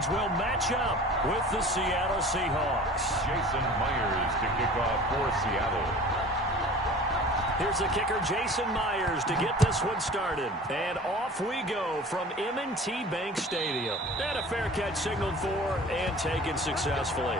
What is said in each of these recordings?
Ravens will match up with the Seattle Seahawks. Jason Myers to kick off for Seattle. Here's the kicker, Jason Myers, to get this one started. And off we go from M&T Bank Stadium. And a fair catch signaled for and taken successfully.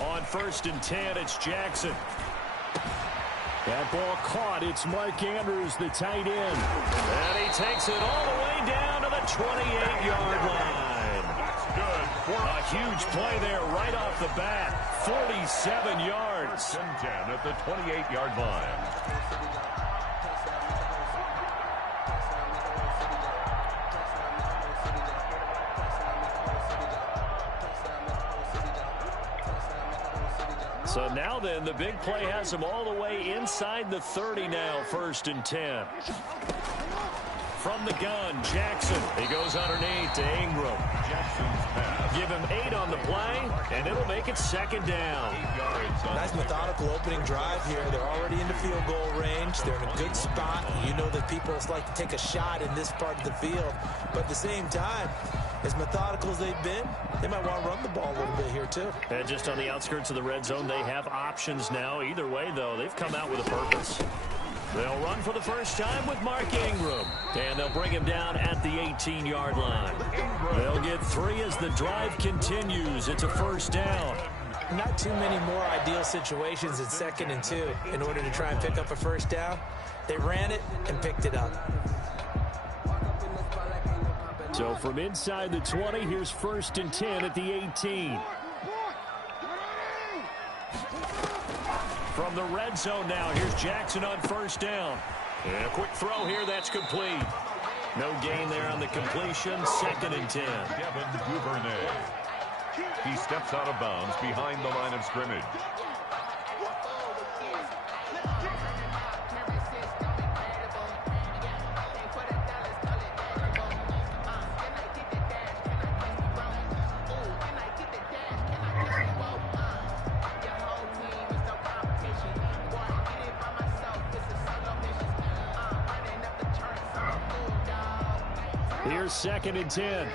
On 1st and 10, it's Jackson. That ball caught. It's Mark Andrews, the tight end. And he takes it all the way down to the 28-yard line. That's good. A huge play there right off the bat. 47 yards. 1st and 10 at the 28-yard line. So now then, the big play has him all the way inside the 30 now, 1st and 10. From the gun, Jackson. He goes underneath to Ingram. Jackson's pass. Give him 8 on the play, and it'll make it 2nd down. 8 yards on Nice methodical opening drive here. They're already in the field goal range. They're in a good spot. You know that people like to take a shot in this part of the field. But at the same time, as methodical as they've been, they might want to run the ball a little bit here, too. And just on the outskirts of the red zone, they have options now. Either way, though, they've come out with a purpose. They'll run for the first time with Mark Ingram. And they'll bring him down at the 18-yard line. They'll get 3 as the drive continues. It's a 1st down. Not too many more ideal situations at 2nd and 2 in order to try and pick up a 1st down. They ran it and picked it up. So from inside the 20, here's 1st and 10 at the 18. From the red zone now, here's Jackson on 1st down. And a quick throw here, that's complete. No gain there on the completion, 2nd and 10. Devin Duvernay. He steps out of bounds behind the line of scrimmage. Here's 2nd and 10.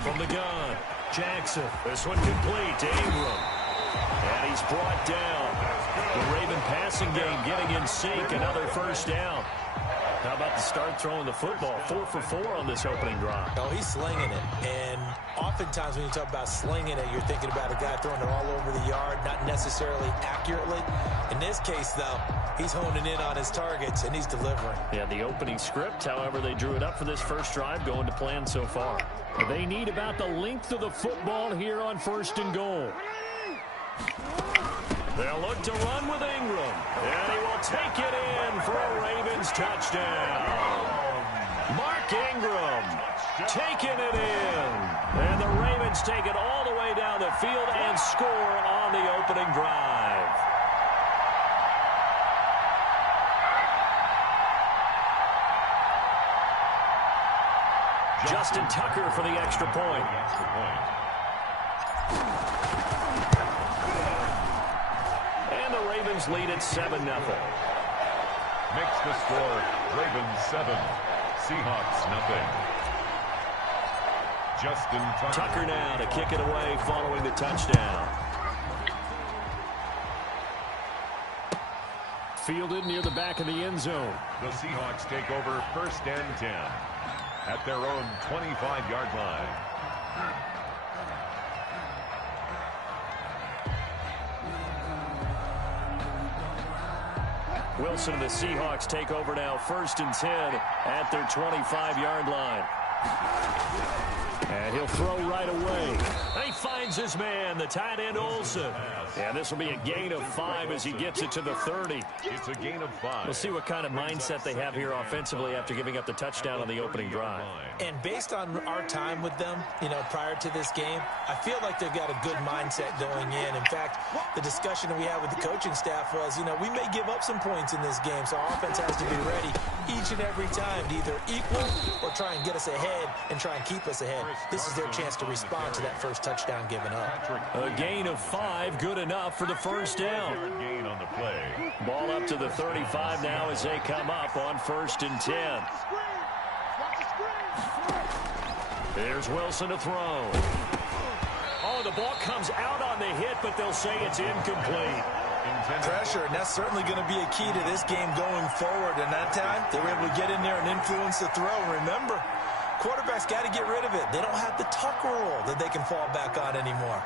From the gun, Jackson. This one complete to Ingram. And he's brought down. The Raven passing game getting in sync. Another 1st down. How about the start throwing the football? 4 for 4 on this opening drive. Oh, he's slinging it. And oftentimes when you talk about slinging it, you're thinking about a guy throwing it all over the yard, not necessarily accurately. In this case, though, he's honing in on his targets, and he's delivering. Yeah, the opening script, however, they drew it up for this first drive, going to plan so far. They need about the length of the football here on 1st and goal. They'll look to run with Ingram. And he will take it in for a Ravens touchdown. Mark Ingram taking it in. And the Ravens take it all the way down the field and score on the opening drive. Justin Tucker for the extra point. And the Ravens lead at 7-0. Makes the score Ravens 7, Seahawks nothing. Justin Tucker now to kick it away following the touchdown. Fielded near the back of the end zone. The Seahawks take over 1st and 10 at their own 25-yard line. Wilson and the Seahawks take over now 1st and 10 at their 25-yard line. And he'll throw right away. he finds his man, the tight end Olsen. And this will be a gain of 5 as he gets it to the 30. It's a gain of 5. We'll see what kind of mindset they have here offensively after giving up the touchdown on the opening drive. And based on our time with them, prior to this game, I feel like they've got a good mindset going in. In fact, the discussion that we had with the coaching staff was, we may give up some points in this game, so our offense has to be ready each and every time to either equal or try and get us ahead and try and keep us ahead. This is their chance to respond to that first touchdown given up. A gain of 5, good enough for the first down. Gain on the play. Ball up to the 35 now as they come up on 1st and 10. There's Wilson to throw. Oh, the ball comes out on the hit, but they'll say it's incomplete. Pressure, and that's certainly going to be a key to this game going forward. And that time, they were able to get in there and influence the throw. Remember, quarterbacks got to get rid of it. They don't have the tuck rule that they can fall back on anymore.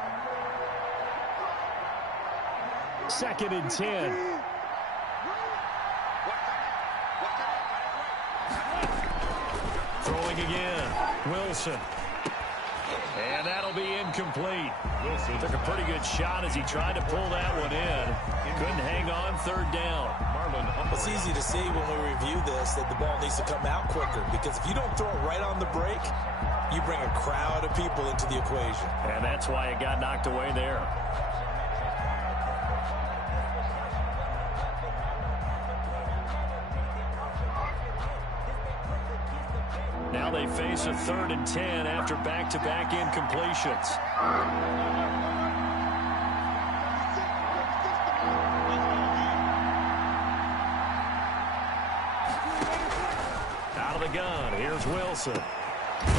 2nd and 10. Throwing again. Wilson. And that'll be incomplete. Wilson took a pretty good shot as he tried to pull that one in. Couldn't hang on, 3rd down. It's easy to see when we review this that the ball needs to come out quicker, because if you don't throw it right on the break, you bring a crowd of people into the equation. And that's why it got knocked away there. Now they face a 3rd and 10 after back-to-back incompletions. Out of the gun, here's Wilson.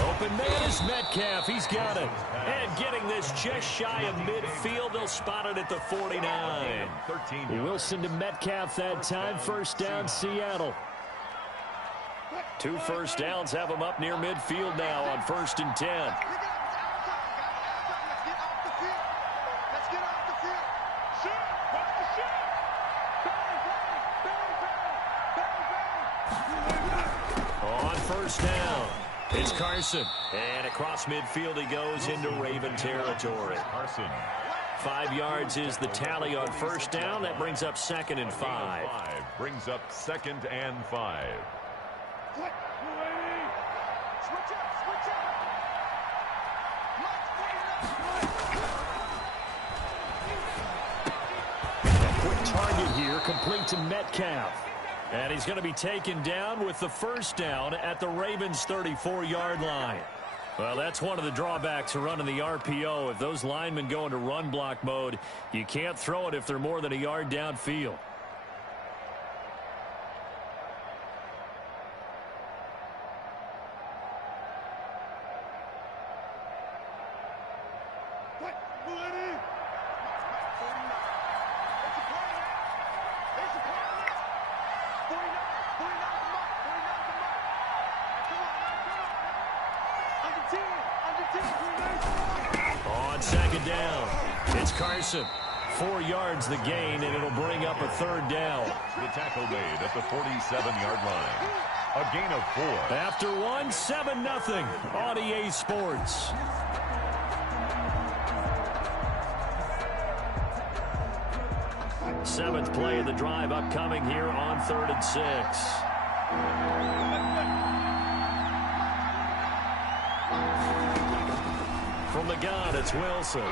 Open man is Metcalf. He's got it. And getting this just shy of midfield. They'll spot it at the 49. Wilson to Metcalf that time. 1st down, Seattle. 2 first downs have them up near midfield now on 1st and 10. On 1st down, it's Carson. And across midfield he goes into Raven territory. Carson. 5 yards is the tally on 1st down. That brings up 2nd and 5. Brings up 2nd and 5. Quick target here, complete to Metcalf. And he's going to be taken down with the 1st down at the Ravens' 34-yard line. Well, that's one of the drawbacks of running the RPO. If those linemen go into run block mode, you can't throw it if they're more than a yard downfield. On 2nd down, it's Carson. 4 yards the gain, and it'll bring up a 3rd down. The tackle made at the 47-yard line. A gain of 4. After 1, 7-0 on EA Sports. Seventh play of the drive upcoming here on 3rd and 6. From the gun, it's Wilson.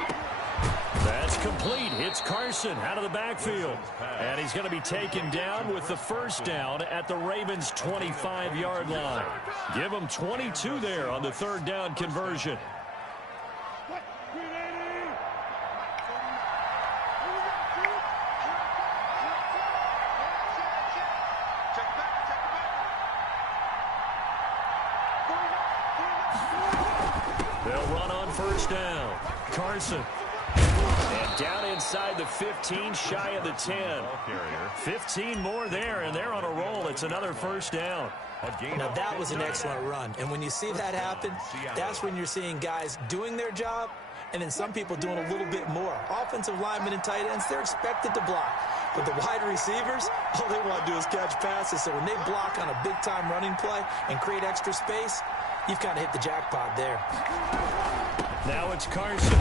That's complete. It's Carson out of the backfield. And he's going to be taken down with the 1st down at the Ravens' 25-yard line. Give him 22 there on the 3rd down conversion. They'll run on 1st down. Carson. And down inside the 15, shy of the 10. 15 more there, and they're on a roll. It's another 1st down. Now, that was an excellent run. And when you see that happen, that's when you're seeing guys doing their job and then some people doing a little bit more. Offensive linemen and tight ends, they're expected to block. But the wide receivers, all they want to do is catch passes. So when they block on a big-time running play and create extra space, you've kind of hit the jackpot there. Now it's Carson.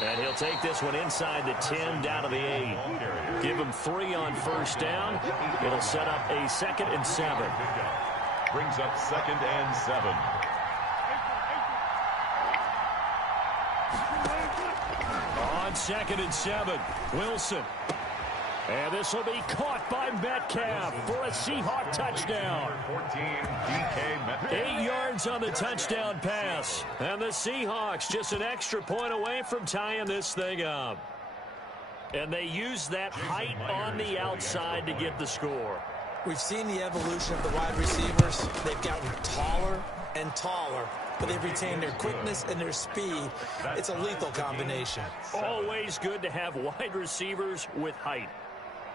And he'll take this one inside the 10, down to the 8. Give him 3 on first down. It'll set up a 2nd and 7. Brings up 2nd and 7. On 2nd and 7, Wilson. And this will be caught by Metcalf for a Seahawk touchdown. 14, DK Metcalf. 8 yards on the touchdown pass. And the Seahawks just an extra point away from tying this thing up. And they use that height on the outside to get the score. We've seen the evolution of the wide receivers. They've gotten taller and taller, but they've retained their quickness and their speed. It's a lethal combination. Always good to have wide receivers with height.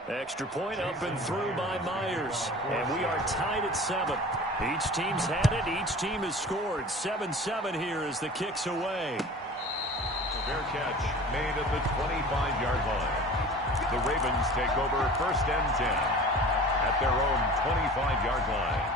Extra point up and through by Myers. And we are tied at 7. Each team's had it. Each team has scored. 7-7 here as the kick's away. Fair catch made at the 25-yard line. The Ravens take over 1st and 10 at their own 25-yard line.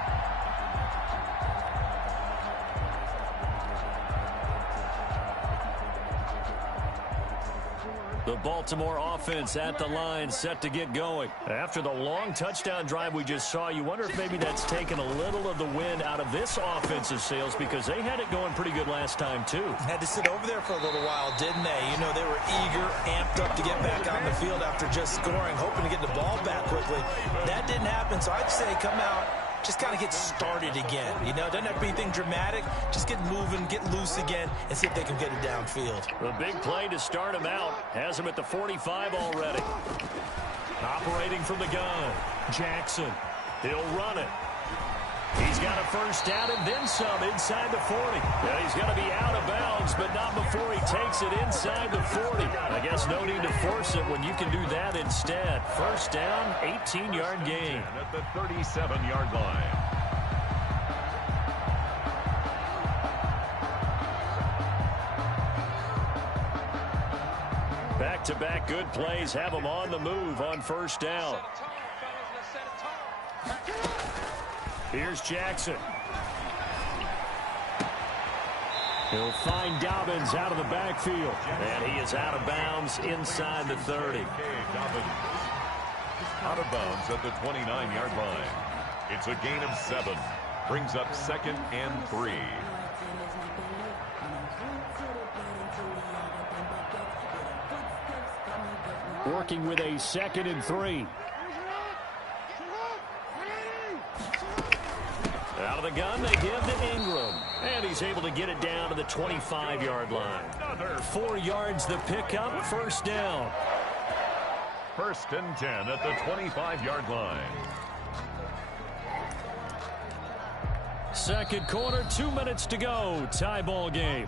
The Baltimore offense at the line, set to get going. After the long touchdown drive we just saw, you wonder if maybe that's taken a little of the wind out of this offensive sails, because they had it going pretty good last time, too. Had to sit over there for a little while, didn't they? You know, they were eager, amped up to get back on the field after just scoring, hoping to get the ball back quickly. That didn't happen, so I'd say come out, just kind of get started again. You know, doesn't have to be anything dramatic. Just get moving, get loose again, and see if they can get it downfield. The big play to start him out. Has him at the 45 already. Operating from the gun, Jackson. He'll run it. He's got a first down and then some inside the 40. And he's going to be out of bounds, but not before he takes it inside the 40. I guess no need to force it when you can do that instead. First down, 18-yard gain. At the 37-yard line. Back-to-back good plays have him on the move on first down. Here's Jackson. He'll find Dobbins out of the backfield. And he is out of bounds inside the 30. Dobbins out of bounds at the 29-yard line. It's a gain of 7. Brings up 2nd and 3. Working with a 2nd and 3. Out of the gun, they give to Ingram. And he's able to get it down to the 25-yard line. 4 yards the pickup, first down. 1st and 10 at the 25-yard line. Second quarter, 2 minutes to go. Tie ball game.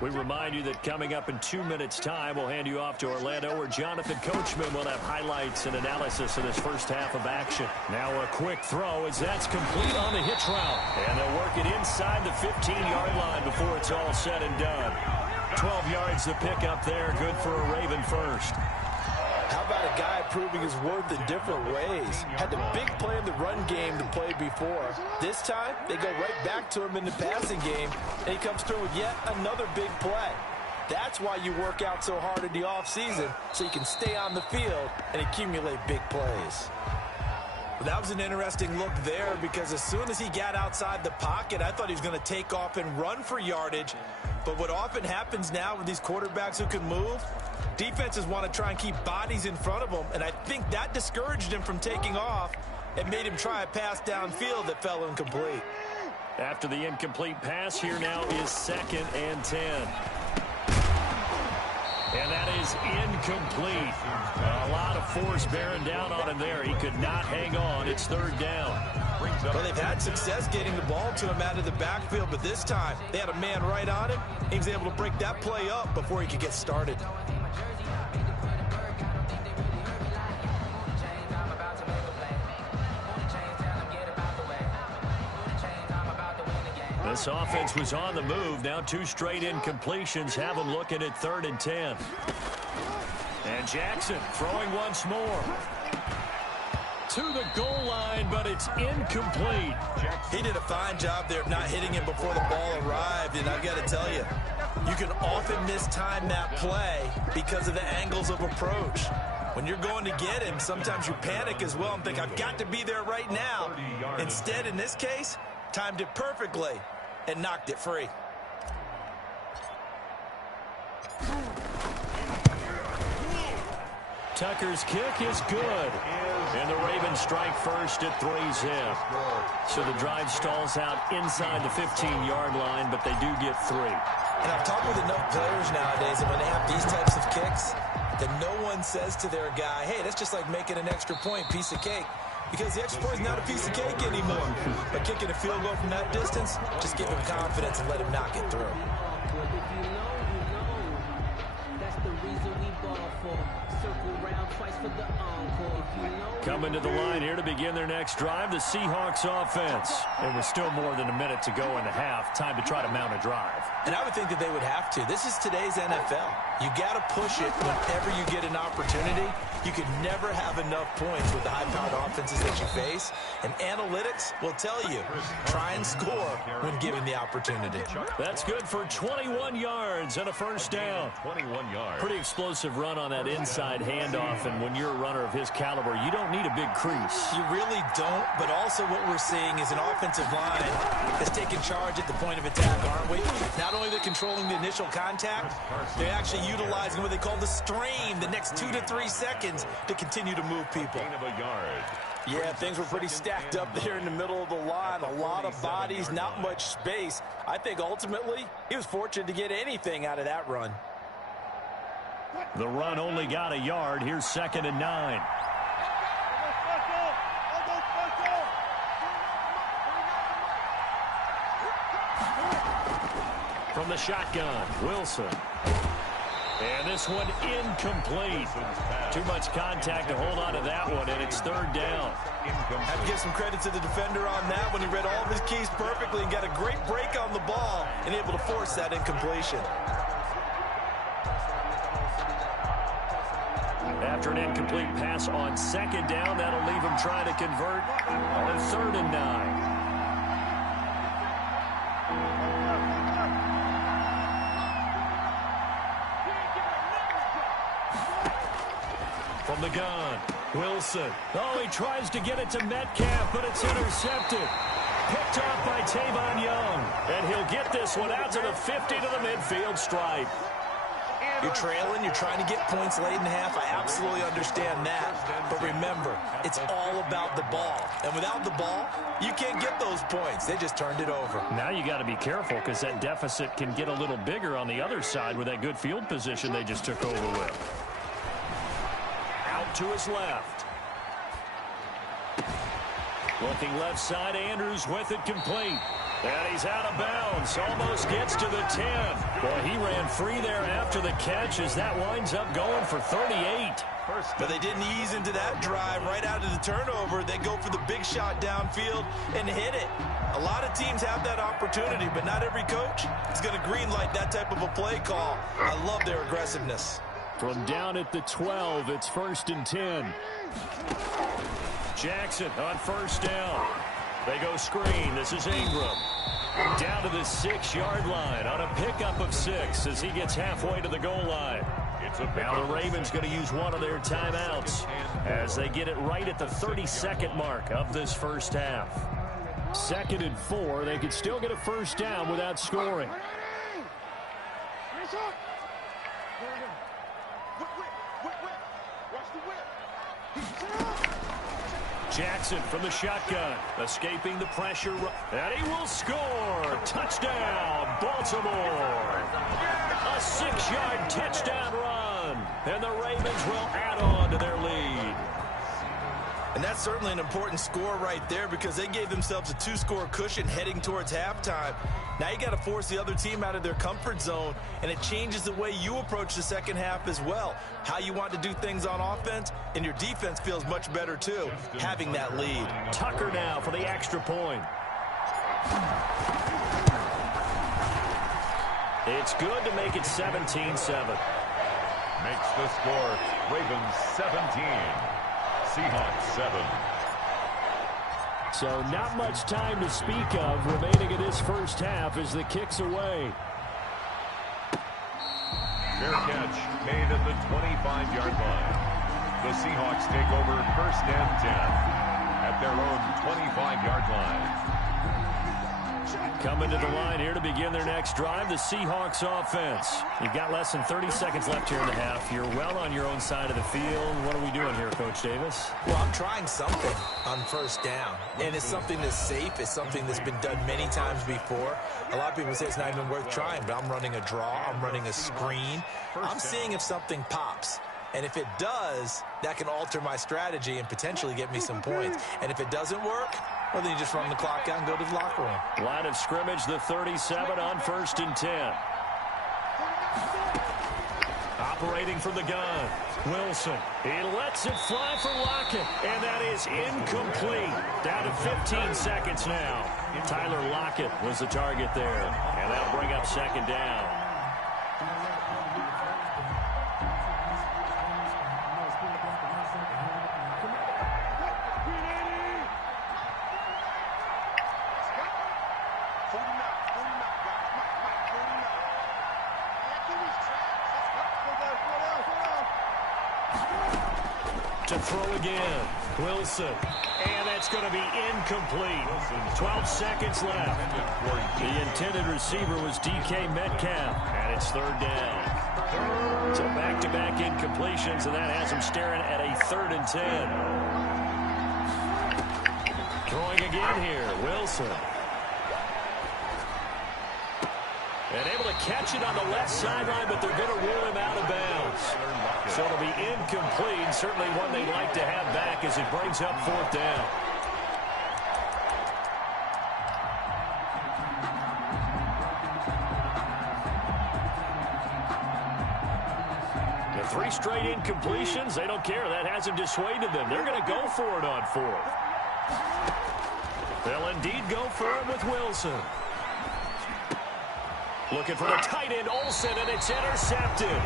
We remind you that coming up in 2 minutes' time, we'll hand you off to Orlando, where Jonathan Coachman will have highlights and analysis of this first half of action. Now a quick throw as that's complete on the hitch route. And they'll work it inside the 15-yard line before it's all said and done. 12 yards the pickup there, good for a Raven first. How about a guy proving his worth in different ways? Had the big play in the run game to play before. This time, they go right back to him in the passing game, and he comes through with yet another big play. That's why you work out so hard in the offseason, so you can stay on the field and accumulate big plays. Well, that was an interesting look there, because as soon as he got outside the pocket, I thought he was going to take off and run for yardage. But what often happens now with these quarterbacks who can move, defenses want to try and keep bodies in front of them, and I think that discouraged him from taking off and made him try a pass downfield that fell incomplete. After the incomplete pass, here now is 2nd and 10. And that is incomplete. A lot of force bearing down on him there. He could not hang on. It's 3rd down. Well, they've had success getting the ball to him out of the backfield, but this time they had a man right on him. He was able to break that play up before he could get started. This offense was on the move. Now 2 straight incompletions have them looking at 3rd and 10. Jackson throwing once more. To the goal line, but it's incomplete. He did a fine job there of not hitting him before the ball arrived, and I've got to tell you, you can often mistime that play because of the angles of approach. When you're going to get him, sometimes you panic as well and think, I've got to be there right now. Instead, in this case, timed it perfectly and knocked it free. Tucker's kick is good. And the Ravens strike first at 3-zip. So the drive stalls out inside the 15-yard line, but they do get 3. And I've talked with enough players nowadays that when they have these types of kicks, that no one says to their guy, hey, that's just like making an extra point, piece of cake. Because the extra point is not a piece of cake anymore. But kicking a field goal from that distance, just give him confidence and let him knock it through. If you know, you know. That's the reason we ball for. Circle round twice for the encore. If you know. Coming to the line here to begin their next drive, the Seahawks offense. It was still more than a minute to go in the half. Time to try to mount a drive. And I would think that they would have to. This is today's NFL. You got to push it whenever you get an opportunity. You can never have enough points with the high-powered offenses that you face. And analytics will tell you, try and score when given the opportunity. That's good for 21 yards and a first down. 21 yards. Pretty explosive run on that inside handoff. And when you're a runner of his caliber, you don't need a big crease. You really don't, but also what we're seeing is an offensive line that's taking charge at the point of attack, aren't we? Not only they're controlling the initial contact, they're actually utilizing what they call the stream, the next 2 to 3 seconds to continue to move people. Gain of a yard. Yeah, things were pretty stacked up there in the middle of the line. A lot of bodies, not much space. I think ultimately he was fortunate to get anything out of that run. The run only got a yard. Here's 2nd and 9. From the shotgun, Wilson. And this one incomplete. Too much contact to hold on to that one, and it's 3rd down. Have to give some credit to the defender on that when he read all of his keys perfectly and got a great break on the ball and able to force that incompletion. After an incomplete pass on 2nd down, that'll leave him trying to convert on 3rd and 9. From the gun, Wilson. Oh, he tries to get it to Metcalf, but it's intercepted. Picked off by Tavon Young. And he'll get this one out to the 50 to the midfield stripe. You're trailing, you're trying to get points late in the half. I absolutely understand that. But remember, it's all about the ball. And without the ball, you can't get those points. They just turned it over. Now you got to be careful because that deficit can get a little bigger on the other side with that good field position they just took over with. Out to his left. Looking left side, Andrews with it complete. And he's out of bounds. Almost gets to the 10. Boy, he ran free there after the catch as that winds up going for 38. But they didn't ease into that drive right out of the turnover. They go for the big shot downfield and hit it. A lot of teams have that opportunity, but not every coach is going to greenlight that type of a play call. I love their aggressiveness. From down at the 12, it's 1st and 10. Jackson on 1st down. They go screen. This is Ingram. Down to the 6-yard line on a pickup of 6 as he gets halfway to the goal line. Now the Ravens going to use one of their timeouts as they get it right at the 32nd mark of this first half. 2nd and 4. They could still get a first down without scoring. Jackson from the shotgun, escaping the pressure, and he will score. Touchdown, Baltimore. A 6-yard touchdown run, and the Ravens will add on to their lead. And that's certainly an important score right there because they gave themselves a 2-score cushion heading towards halftime. Now you got to force the other team out of their comfort zone, and it changes the way you approach the second half as well. How you want to do things on offense, and your defense feels much better too, having that lead. Tucker now for the extra point. It's good to make it 17-7. Makes the score Ravens 17, Seahawks 7. So not much time to speak of remaining in this first half as the kick's away. Fair catch made at the 25-yard line. The Seahawks take over first and 10 at their own 25-yard line. Coming to the line here to begin their next drive, the Seahawks offense. You've got less than 30 seconds left here in the half. You're well on your own side of the field. What are we doing here, Coach Davis? Well, I'm trying something on first down, and it's something that's safe. It's something that's been done many times before. A lot of people say it's not even worth trying, but I'm running a draw. I'm running a screen. I'm seeing if something pops. And if it does, that can alter my strategy and potentially get me some points. And if it doesn't work, well, then you just run the clock out and go to the locker room. Line of scrimmage, the 37 on first and 10. Operating from the gun, Wilson. He lets it fly for Lockett, and that is incomplete. Down to 15 seconds now. Tyler Lockett was the target there, and that'll bring up second down. To throw again, Wilson, and that's going to be incomplete. 12 seconds left. The intended receiver was DK Metcalf, and it's third down. So back-to-back incompletions, and that has him staring at a 3rd and 10. Throwing again here, Wilson. And able to catch it on the left sideline, but they're going to rule him out of bounds. So it'll be incomplete. Certainly one they'd like to have back as it brings up 4th down. The 3 straight incompletions, they don't care. That hasn't dissuaded them. They're going to go for it on 4th. They'll indeed go for it with Wilson. Looking for the tight end, Olsen, and it's intercepted.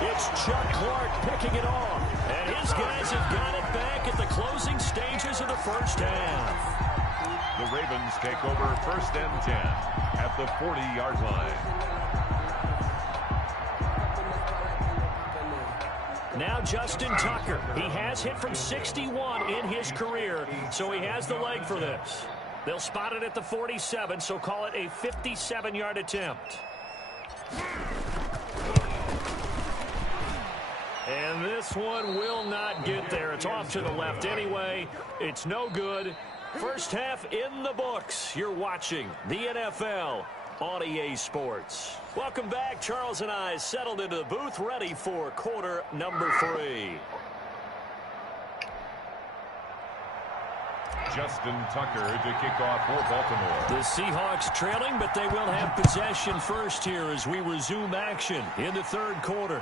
It's Chuck Clark picking it off. And his guys have got it back at the closing stages of the first half. The Ravens take over first and 10 at the 40-yard line. Now Justin Tucker. He has hit from 61 in his career, so he has the leg for this. They'll spot it at the 47, so call it a 57-yard attempt. And this one will not get there. It's off to the left anyway. It's no good. First half in the books. You're watching the NFL on EA Sports. Welcome back. Charles and I settled into the booth, ready for quarter number 3. Justin Tucker to kick off for Baltimore. The Seahawks trailing, but they will have possession first here as we resume action in the 3rd quarter.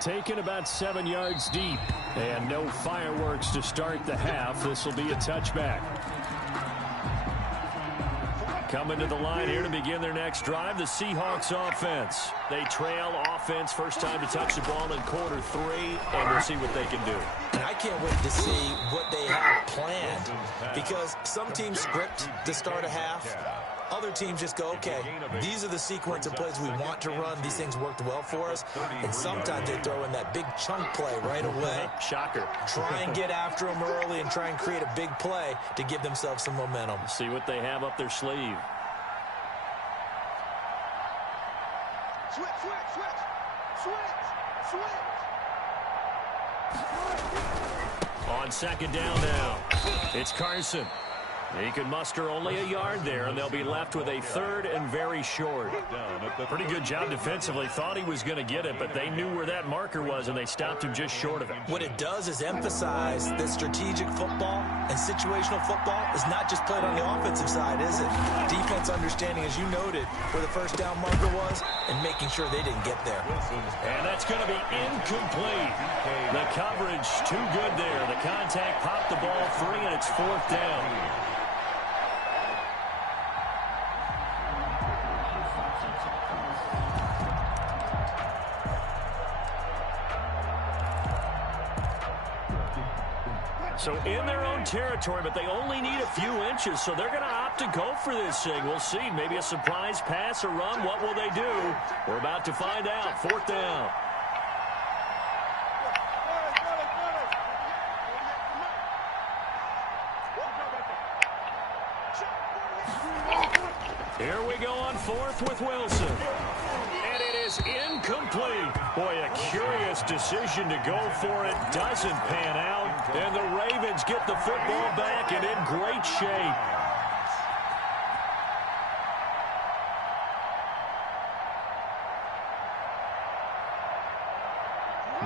Taken about 7 yards deep, and no fireworks to start the half. This will be a touchback. Coming to the line here to begin their next drive, the Seahawks offense. They trail offense, first time to touch the ball in quarter 3, and we'll see what they can do. And I can't wait to see what they have planned, because some teams script to start a half. Other teams just go, okay, these are the sequence of plays we want to run. These things worked well for us. And sometimes they throw in that big chunk play right away. Shocker. Try and get after them early and try and create a big play to give themselves some momentum. See what they have up their sleeve. Switch. On second down now, it's Carson. He can muster only a yard there, and they'll be left with a 3rd and very short. Pretty good job defensively. Thought he was going to get it, but they knew where that marker was, and they stopped him just short of it. What it does is emphasize that strategic football and situational football is not just played on the offensive side, is it? Defense understanding, as you noted, where the first down marker was and making sure they didn't get there. And that's going to be incomplete. The coverage too good there. The contact popped the ball free, and it's 4th down. So in their own territory, but they only need a few inches, so they're going to opt to go for this thing. We'll see. Maybe a surprise pass or run. What will they do? We're about to find out. 4th down. Here we go on 4th with Wilson. And it is incomplete. Boy, a curious decision to go for it. Doesn't pan out. And the Ravens get the football back and in great shape.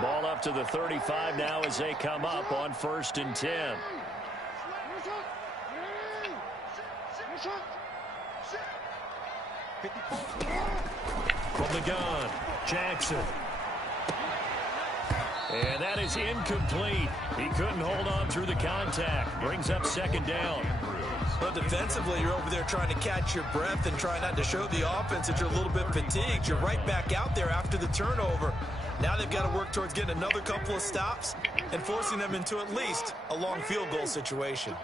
Ball up to the 35 now as they come up on 1st and 10. From the gun, Jackson. And that is incomplete. He couldn't hold on through the contact. Brings up 2nd down. Well, defensively, you're over there trying to catch your breath and try not to show the offense that you're a little bit fatigued. You're right back out there after the turnover. Now they've got to work towards getting another couple of stops and forcing them into at least a long field goal situation.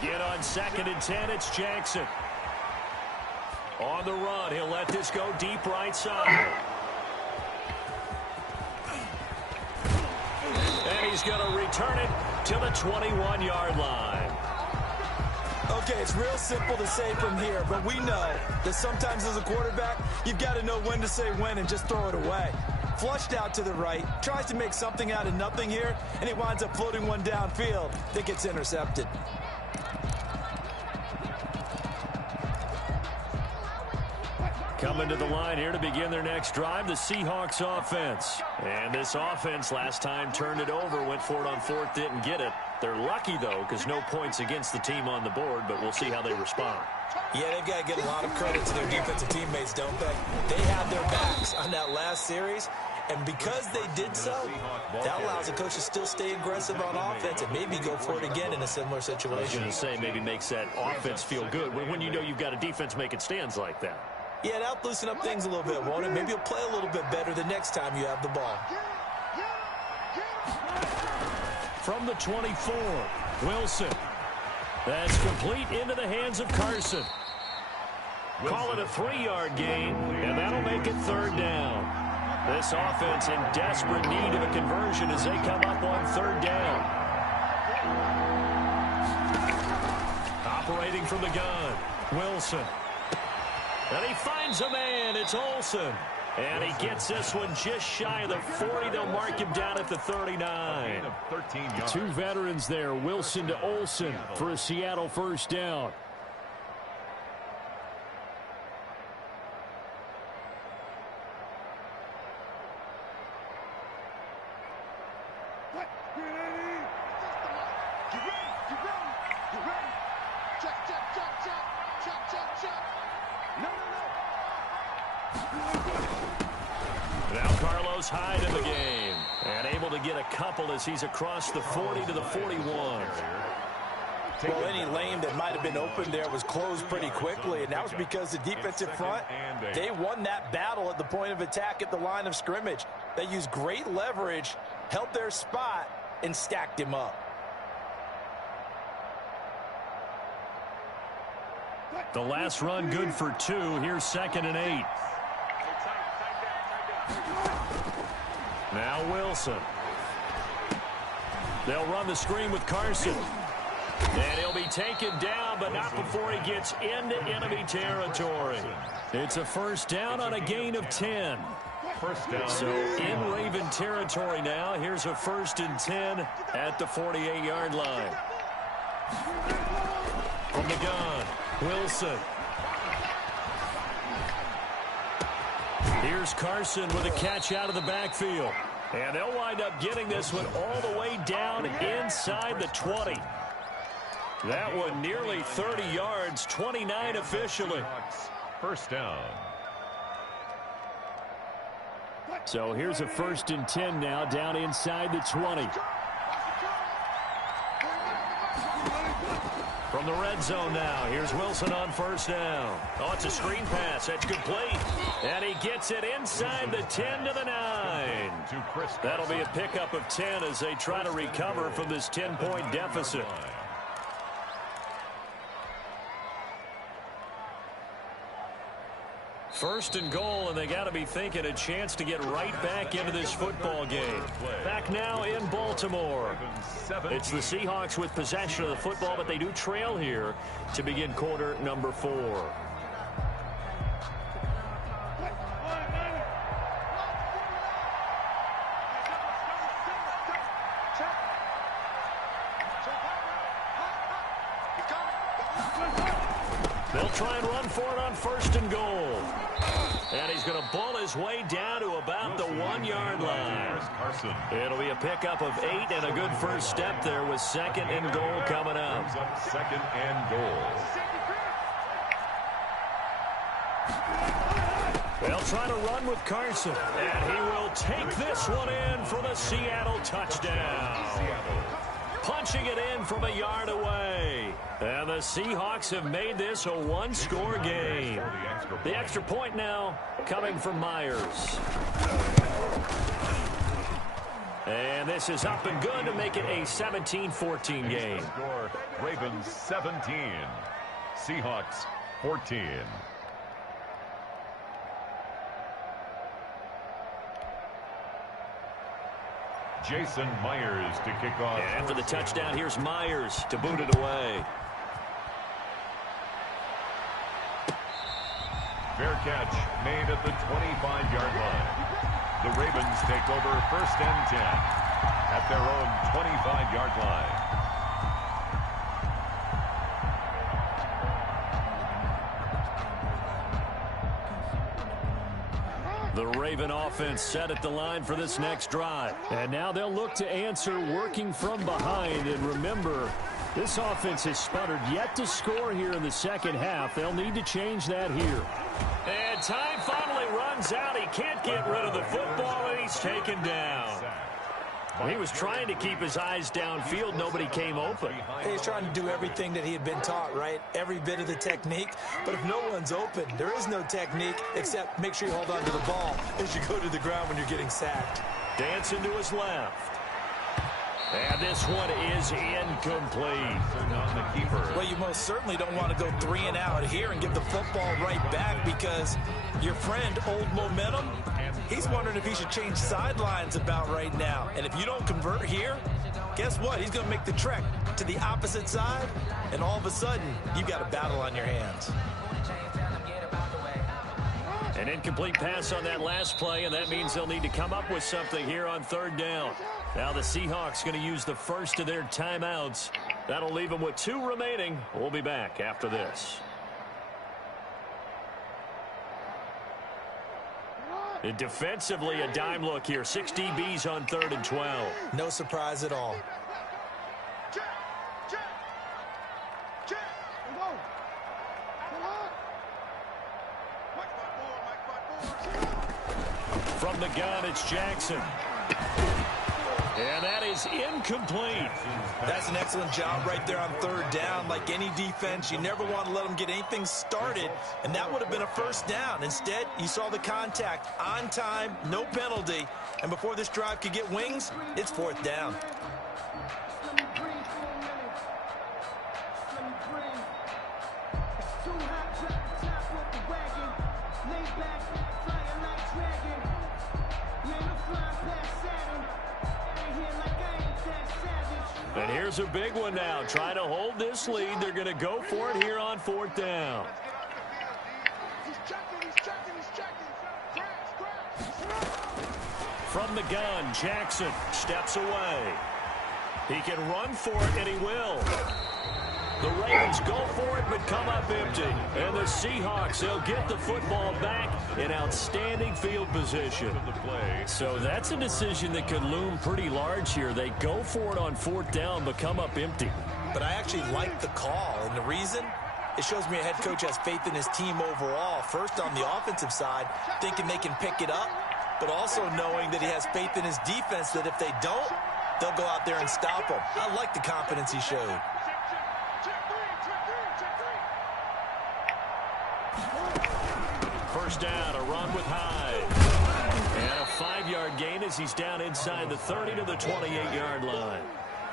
Again on 2nd and 10, it's Jackson. On the run, he'll let this go deep right side. And he's going to return it to the 21-yard line. Okay, it's real simple to say from here, but we know that sometimes as a quarterback, you've got to know when to say when and just throw it away. Flushed out to the right, tries to make something out of nothing here, and he winds up floating one downfield that gets intercepted. Coming to the line here to begin their next drive, the Seahawks offense. And this offense last time turned it over, went for it on 4th, didn't get it. They're lucky, though, because no points against the team on the board, but we'll see how they respond. Yeah, they've got to get a lot of credit to their defensive teammates, don't they? They had their backs on that last series, and because they did so, that allows the coach to still stay aggressive on offense and maybe go for it again in a similar situation. I was going to say maybe makes that offense feel good when you know you've got a defense making stands like that. Yeah, that'll loosen up things a little bit, won't it? Maybe you'll play a little bit better the next time you have the ball. From the 24, Wilson. That's complete into the hands of Carson. Call it a 3-yard gain, and that'll make it 3rd down. This offense in desperate need of a conversion as they come up on 3rd down. Operating from the gun, Wilson. And he finds a man. It's Olsen. And he gets this one just shy of the 40. They'll mark him down at the 39. 2 veterans there, Wilson to Olsen for a Seattle 1st down. Now Carlos Hyde in the game. And able to get a couple as he's across the 40 to the 41. Well, any lane that might have been open there was closed pretty quickly, and that was because the defensive front, they won that battle at the point of attack at the line of scrimmage. They used great leverage, held their spot, and stacked him up. The last run good for 2. Here's 2nd and 8. Now Wilson. They'll run the screen with Carson. And he'll be taken down, but not before he gets into enemy territory. It's a 1st down on a gain of 10. 1st down. So in Raven territory now. Here's a 1st and 10 at the 48-yard line. From the gun, Wilson. Here's Carson with a catch out of the backfield. And they'll wind up getting this one all the way down inside the 20. That one nearly 30 yards, 29 officially. 1st down. So here's a 1st and 10 now down inside the 20. From From the red zone now, here's Wilson on first down. Oh, it's a screen pass. That's complete. And he gets it inside the 10 to the 9. That'll be a pickup of 10 as they try to recover from this 10-point deficit. First and goal, and they got to be thinking a chance to get right back into this football game. Back now in Baltimore. It's the Seahawks with possession of the football, but they do trail here to begin quarter number 4. They'll try and run for it on first and goal. And he's going to bull his way down to about the 1-yard line. It'll be a pickup of 8 and a good first step there with second and goal coming up. Second and goal. They'll try to run with Carson. And he will take this one in for the Seattle touchdown. Punching it in from a yard away. And the Seahawks have made this a one-score game. The extra point now coming from Myers. And this is up and good to make it a 17-14 game. Ravens 17, Seahawks 14. Jason Myers to kick off. And after the touchdown, here's Myers to boot it away. Fair catch made at the 25-yard line. The Ravens take over first and 10 at their own 25-yard line. The Raven offense set at the line for this next drive. And now they'll look to answer working from behind. And remember, this offense has sputtered yet to score here in the second half. They'll need to change that here. And time finally runs out. He can't get rid of the football, and he's taken down. He was trying to keep his eyes downfield. Nobody came open. He's trying to do everything that he had been taught, right? Every bit of the technique. But if no one's open, there is no technique except make sure you hold on to the ball as you go to the ground when you're getting sacked. Dancing to his left. And this one is incomplete. On the keeper. Well, you most certainly don't want to go 3 and out here and give the football right back because your friend, Old Momentum, he's wondering if he should change sidelines about right now. And if you don't convert here, guess what? He's going to make the trek to the opposite side, and all of a sudden, you've got a battle on your hands. An incomplete pass on that last play, and that means they'll need to come up with something here on third down. Now the Seahawks going to use the first of their timeouts. That'll leave them with 2 remaining. We'll be back after this. And defensively, a dime look here. 6 DBs on 3rd and 12. No surprise at all. From the gun, it's Jackson. And that is incomplete. That's an excellent job right there on 3rd down. Like any defense, you never want to let them get anything started, and that would have been a first down. Instead, you saw the contact on time, no penalty, and before this drive could get wings, it's 4th down. And here's a big one now. Trying to hold this lead. They're going to go for it here on 4th down. From the gun, Jackson steps away. He can run for it, and he will. The Ravens go for it, but come up empty. And the Seahawks, they'll get the football back in outstanding field position. So that's a decision that could loom pretty large here. They go for it on 4th down, but come up empty. But I actually like the call, and the reason? It shows me a head coach has faith in his team overall. First on the offensive side, thinking they can pick it up, but also knowing that he has faith in his defense that if they don't, they'll go out there and stop them. I like the confidence he showed. First down, a run with Hyde. And a 5-yard gain as he's down inside the 30 to the 28-yard line.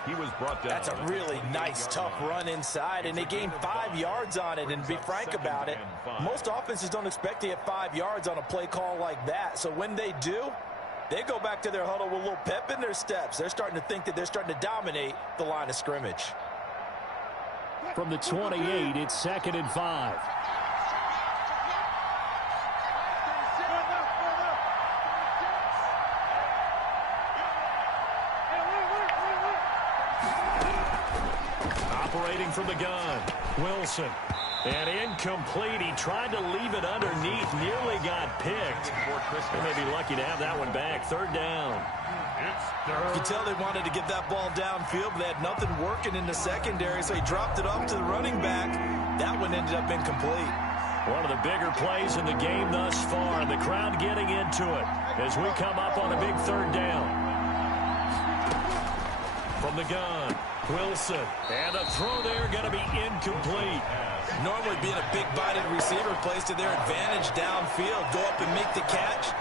He was brought down. That's a really nice, tough run inside, and they gained 5 yards on it. And to be frank about it, most offenses don't expect to get 5 yards on a play call like that. So when they do, they go back to their huddle with a little pep in their steps. They're starting to think that they're starting to dominate the line of scrimmage. From the 28, it's 2nd and 5. Operating from the gun, Wilson. And incomplete. He tried to leave it underneath. Nearly got picked. They may be lucky to have that one back. 3rd down. You can tell they wanted to get that ball downfield, but they had nothing working in the secondary, so he dropped it off to the running back. That one ended up incomplete. One of the bigger plays in the game thus far. The crowd getting into it as we come up on a big 3rd down. From the gun, Wilson. And the throw there going to be incomplete. Normally being a big-bodied receiver plays to their advantage downfield. Go up and make the catch,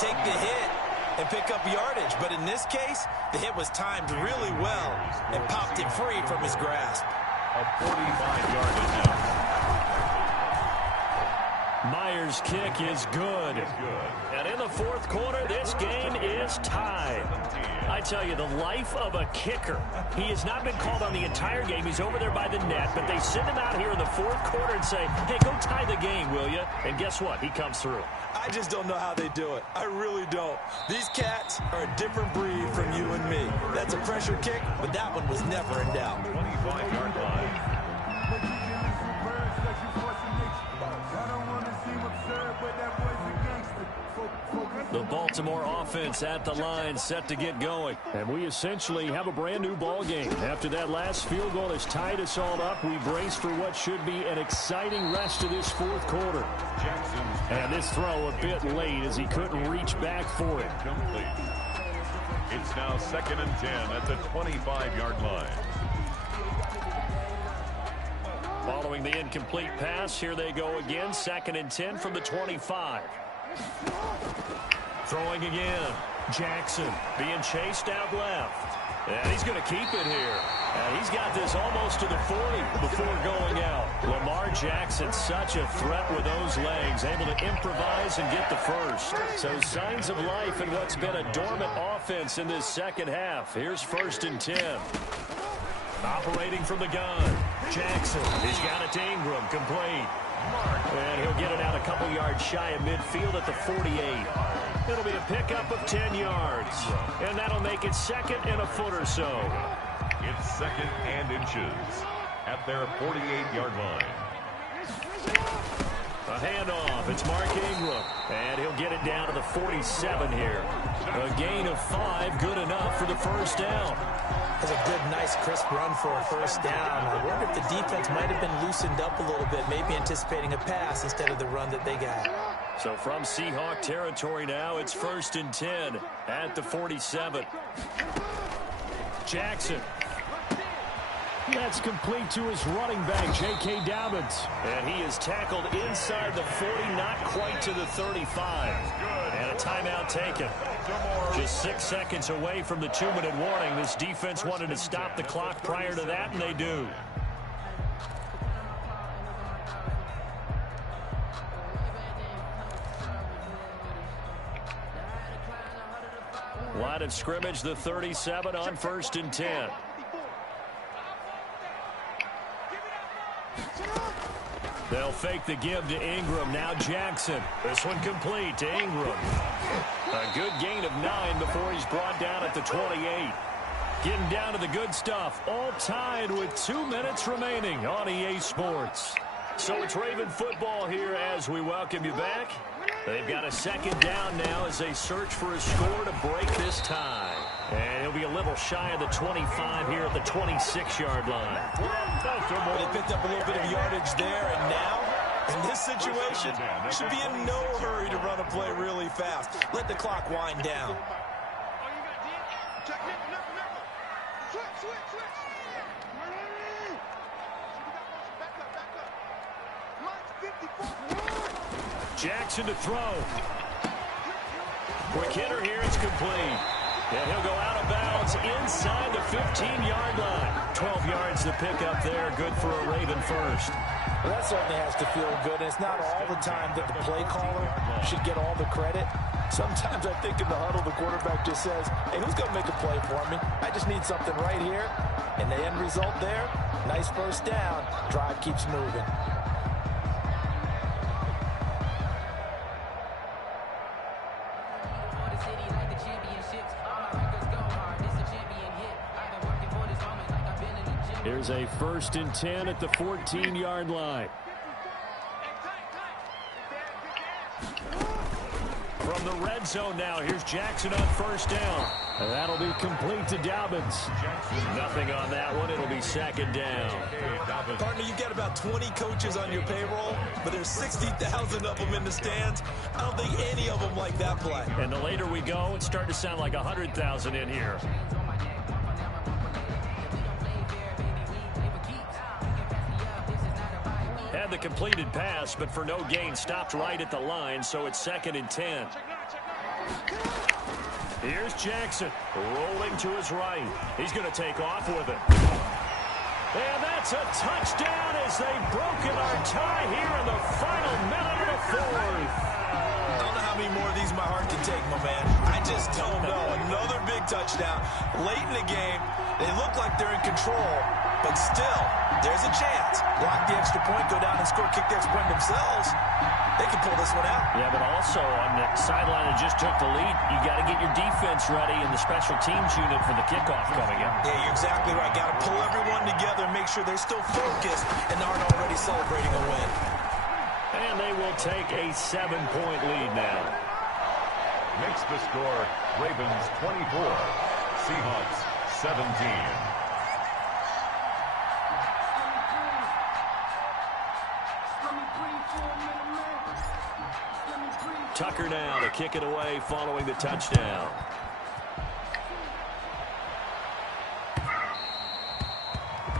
take the hit, and pick up yardage. But in this case, the hit was timed really well and popped it free from his grasp. A 45-yard attempt. Myers' kick is good. And in the 4th quarter, this game is tied. I tell you, the life of a kicker. He has not been called on the entire game. He's over there by the net, but they send him out here in the 4th quarter and say, hey, go tie the game, will you? And guess what? He comes through. I just don't know how they do it. I really don't. These cats are a different breed from you and me. That's a pressure kick, but that one was never in doubt. 25-yard line. The Baltimore offense at the line, set to get going. And we essentially have a brand new ball game. After that last field goal has tied us all up, we brace for what should be an exciting rest of this 4th quarter. And this throw a bit late as he couldn't reach back for it. Complete. It's now 2nd and 10 at the 25-yard line. Following the incomplete pass, here they go again. 2nd and 10 from the 25. Throwing again. Jackson being chased out left. And he's going to keep it here. And he's got this almost to the 40 before going out. Lamar Jackson, such a threat with those legs, able to improvise and get the first. So signs of life in what's been a dormant offense in this 2nd half. Here's 1st and 10. Operating from the gun. Jackson, he's got it to Ingram, complete. And he'll get it out a couple yards shy of midfield at the 48. It'll be a pickup of 10 yards. And that'll make it 2nd and a foot or so. It's 2nd and inches at their 48-yard line. A handoff. It's Mark Ingram. And he'll get it down to the 47 here. A gain of 5, good enough for the 1st down. That's a good, nice, crisp run for a 1st down. I wonder if the defense might have been loosened up a little bit, maybe anticipating a pass instead of the run that they got. So from Seahawk territory now, it's 1st and 10 at the 47. Jackson. That's complete to his running back, J.K. Dobbins. And he is tackled inside the 40, not quite to the 35. And a timeout taken. Just 6 seconds away from the 2-minute warning. This defense wanted to stop the clock prior to that, and they do. Line of scrimmage, the 37 on 1st and 10. They'll fake the give to Ingram. Now Jackson. This one complete to Ingram. A good gain of 9 before he's brought down at the 28. Getting down to the good stuff. All tied with 2 minutes remaining on EA Sports. So it's Raven football here as we welcome you back. They've got a 2nd down now as they search for a score to break this tie. And he'll be a little shy of the 25 here at the 26-yard line. They picked up a little bit of yardage there, and now, in this situation, should be in no hurry to run a play really fast. Let the clock wind down. Jackson to throw. Quick hitter here, it's complete. And he'll go out of bounds inside the 15-yard line. 12 yards to pick up there, good for a Raven first. Well, that certainly has to feel good, and it's not all the time that the play caller should get all the credit. Sometimes I think in the huddle, the quarterback just says, hey, who's going to make a play for me? I just need something right here. And the end result there, nice first down. Drive keeps moving. Here's a 1st and 10 at the 14-yard line. From the red zone now, here's Jackson on 1st down. And that'll be complete to Dobbins. Nothing on that one. It'll be 2nd down. Partner, you've got about 20 coaches on your payroll, but there's 60,000 of them in the stands. I don't think any of them like that play. And the later we go, it's starting to sound like 100,000 in here. Had the completed pass, but for no gain, stopped right at the line, so it's 2nd and 10. Here's Jackson, rolling to his right. He's going to take off with it. And that's a touchdown as they've broken our tie here in the final minute of the 4th. I don't know how many more of these my heart can take, my man. I just don't know. Another big touchdown. Late in the game, they look like they're in control, but still, there's a chance. Block the extra point, go down and score, kick the extra point themselves. They can pull this one out. Yeah, but also on the sideline that just took the lead, you got to get your defense ready in the special teams unit for the kickoff coming up. Yeah, you're exactly right. Got to pull everyone together and make sure they're still focused and aren't already celebrating a win. And they will take a 7-point lead now. Makes the score Ravens 24, Seahawks 17. Tucker now to kick it away following the touchdown.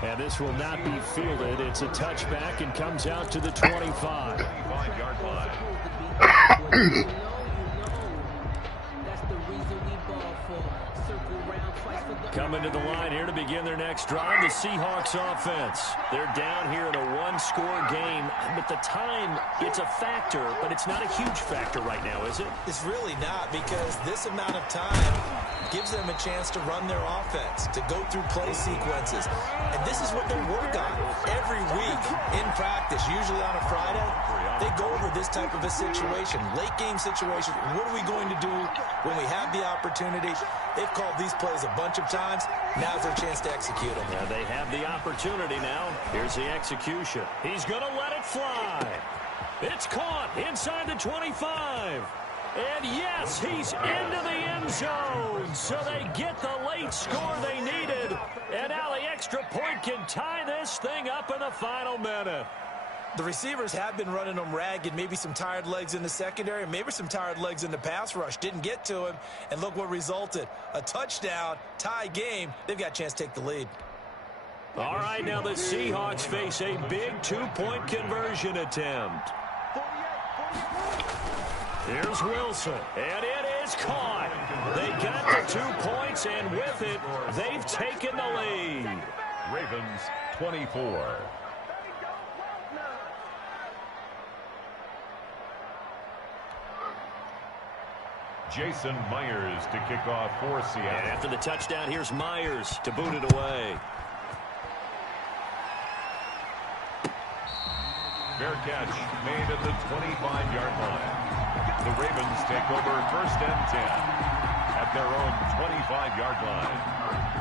And this will not be fielded. It's a touchback and comes out to the 25. 25-yard line. Coming to the line here to begin their next drive, the Seahawks offense. They're down here in a one-score game, but the time, it's a factor, but it's not a huge factor right now, is it? It's really not, because this amount of time gives them a chance to run their offense, to go through play sequences. And this is what they work on every week in practice, usually on a Friday. They go over this type of a situation, late game situation. What are we going to do when we have the opportunity? They've called these plays a bunch of times. Now's their chance to execute them. Yeah, they have the opportunity now. Here's the execution. He's going to let it fly. It's caught inside the 25. And yes, he's into the end zone. So they get the late score they needed. And now the extra point can tie this thing up in the final minute. The receivers have been running them ragged, maybe some tired legs in the secondary, maybe some tired legs in the pass rush. Didn't get to him, and look what resulted. A touchdown, tie game. They've got a chance to take the lead. All right, now the Seahawks face a big two-point conversion attempt. Here's Wilson, and it is caught. They got the 2 points, and with it, they've taken the lead. Ravens 24. Jason Myers to kick off for Seattle. And after the touchdown, here's Myers to boot it away. Fair catch made at the 25-yard line. The Ravens take over 1st and 10 at their own 25-yard line.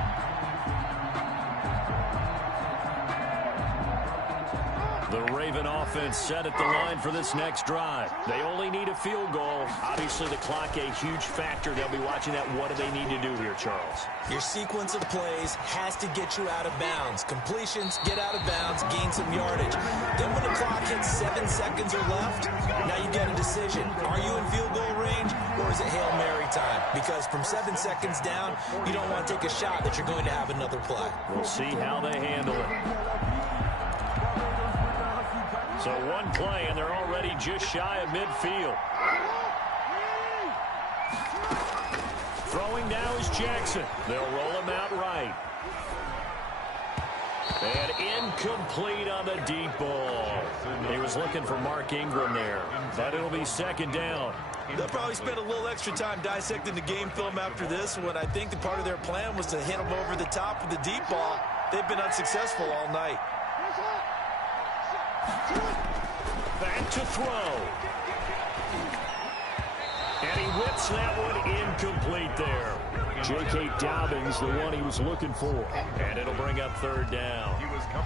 The Raven offense set at the line for this next drive. They only need a field goal. Obviously, the clock a huge factor. They'll be watching that. What do they need to do here, Charles? Your sequence of plays has to get you out of bounds. Completions, get out of bounds, gain some yardage. Then when the clock hits 7 seconds or left, now you get a decision. Are you in field goal range, or is it Hail Mary time? Because from 7 seconds down, you don't want to take a shot that you're going to have another play. We'll see how they handle it. So one play, and they're already just shy of midfield. Throwing now is Jackson. They'll roll him out right. And incomplete on the deep ball. He was looking for Mark Ingram there. But it'll be second down. They'll probably spend a little extra time dissecting the game film after this when I think the part of their plan was to hit them over the top with the deep ball. They've been unsuccessful all night. Back to throw. And he whips that one incomplete there. J.K. Dobbins, the one he was looking for. And it'll bring up third down.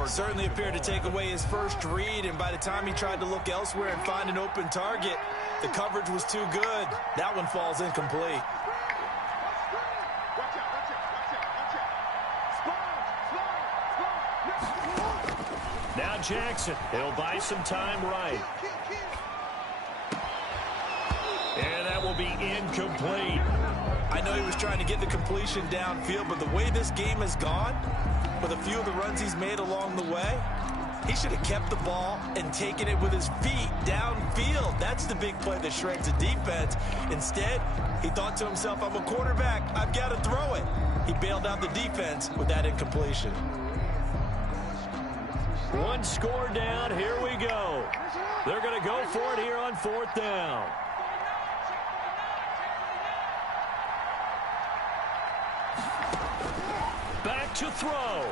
Certainly appeared to take away his first read, and by the time he tried to look elsewhere and find an open target, the coverage was too good. That one falls incomplete. Now Jackson. He'll buy some time right. And that will be incomplete. I know he was trying to get the completion downfield, but the way this game has gone, with a few of the runs he's made along the way, he should have kept the ball and taken it with his feet downfield. That's the big play that shreds the defense. Instead, he thought to himself, I'm a quarterback, I've got to throw it. He bailed out the defense with that incompletion. One score down, here we go. They're going to go for it here on fourth down. Back to throw.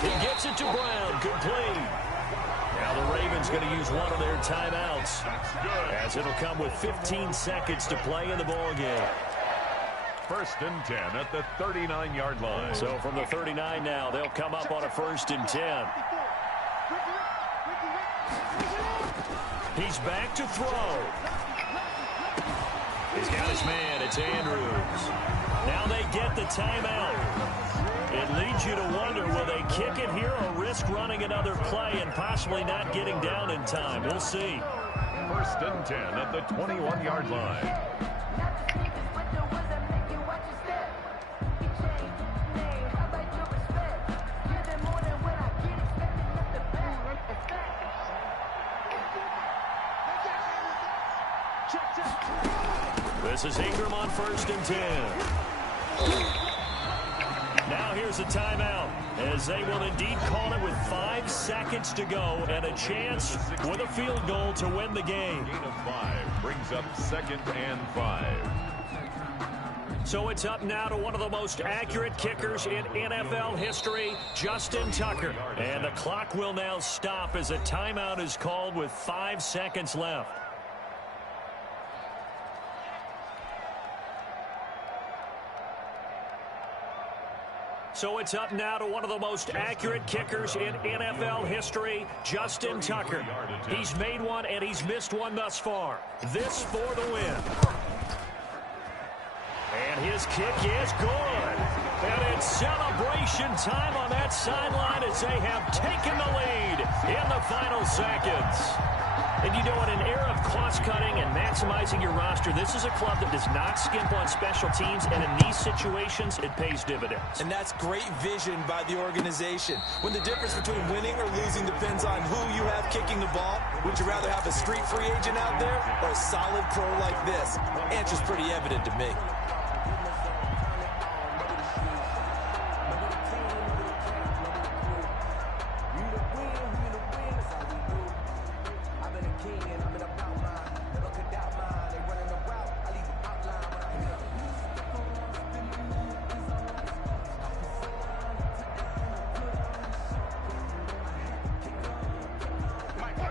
He gets it to Brown, complete. Now the Ravens going to use one of their timeouts, as it'll come with 15 seconds to play in the ball game. First and 10 at the 39-yard line. So from the 39 now, they'll come up on a first and 10. He's back to throw. He's got his man. It's Andrews. Now they get the timeout. It leads you to wonder, will they kick it here or risk running another play and possibly not getting down in time? We'll see. First and 10 at the 21-yard line. This is Ingram on first and 10. Now here's a timeout, as they will indeed call it with 5 seconds to go and a chance with a field goal to win the game. Gain of 5 brings up second and 5. So it's up now to one of the most accurate kickers in NFL history, Justin Tucker. And the clock will now stop as a timeout is called with 5 seconds left. So it's up now to one of the most accurate kickers in NFL history, Justin Tucker. He's made one and he's missed one thus far. This for the win. And his kick is good. And it's celebration time on that sideline as they have taken the lead in the final seconds. And you know, in an era of cost-cutting and maximizing your roster, this is a club that does not skimp on special teams, and in these situations, it pays dividends. And that's great vision by the organization. When the difference between winning or losing depends on who you have kicking the ball, would you rather have a street free agent out there or a solid pro like this? Answer's pretty evident to me.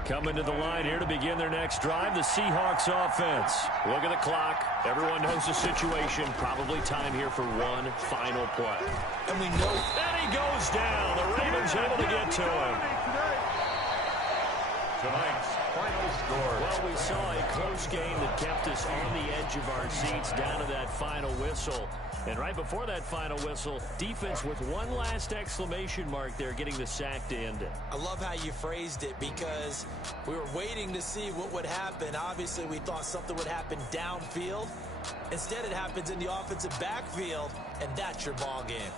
Coming to the line here to begin their next drive, the Seahawks offense. Look at the clock. Everyone knows the situation. Probably time here for one final play. And we know. And he goes down. The Ravens able to get to him. Tonight's final score. Well, we saw a close game that kept us on the edge of our seats down to that final whistle. And right before that final whistle, defense with one last exclamation mark there, getting the sack to end it. I love how you phrased it, because we were waiting to see what would happen. Obviously, we thought something would happen downfield. Instead, it happens in the offensive backfield, and that's your ball game.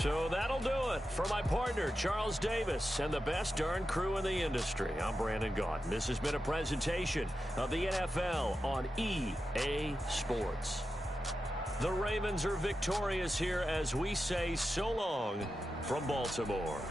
So that'll do it for my partner, Charles Davis, and the best darn crew in the industry. I'm Brandon Gaudin. This has been a presentation of the NFL on EA Sports. The Ravens are victorious here as we say so long from Baltimore.